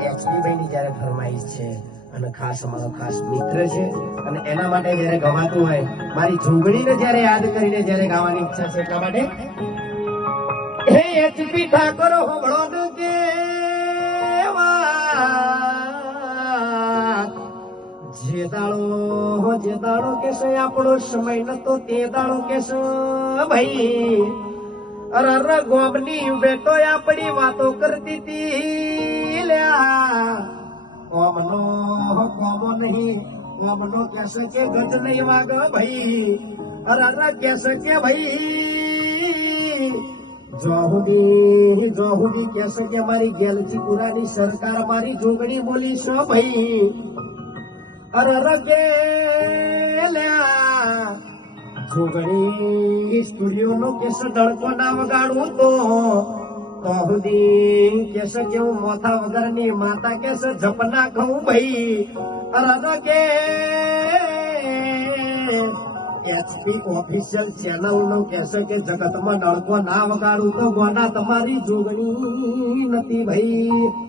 HP ભાઈ ની જયારે ફરમાઈશ છે અને ખાસ અમારો ખાસ મિત્ર છે અને એના માટે જયારે ગવાતું હોય મારી ઝૂંગડીને જયારે યાદ કરીને જયારે ગાવાની ઈચ્છા છે એટલા માટે હે એચપી ઠાકોર હોબળો ન કે જે દાડો કેસ આપણો સમય નતો તે દાડો કેસ ભાઈ અરે ગોમની બેટો આપણી વાતો કરતી હતી લ્યા કોમો નહીં કોમનો કેસ કે ગજ નહીં વાગ ભાઈ અરે કેસ કે ભાઈ જોહુડી કેસ કે મારી ગેલજી પુરાની સરકાર મારી જોગડી બોલી છો ભાઈ અરે ગેલ્યા જોગણી સ્ટુડિયો નો કેસ ડળકો ના વગાડવું તો સુધી કેસ કે હું મોથા વગરની માતા કેસ જપ ના ખાઉં ભાઈ અરે કે એચપી ઓફિશિયલ ચેનલ નો કેસ કે જગતમાં ડળકો ના વગાડું તો ગોના તમારી જોગણી નથી ભાઈ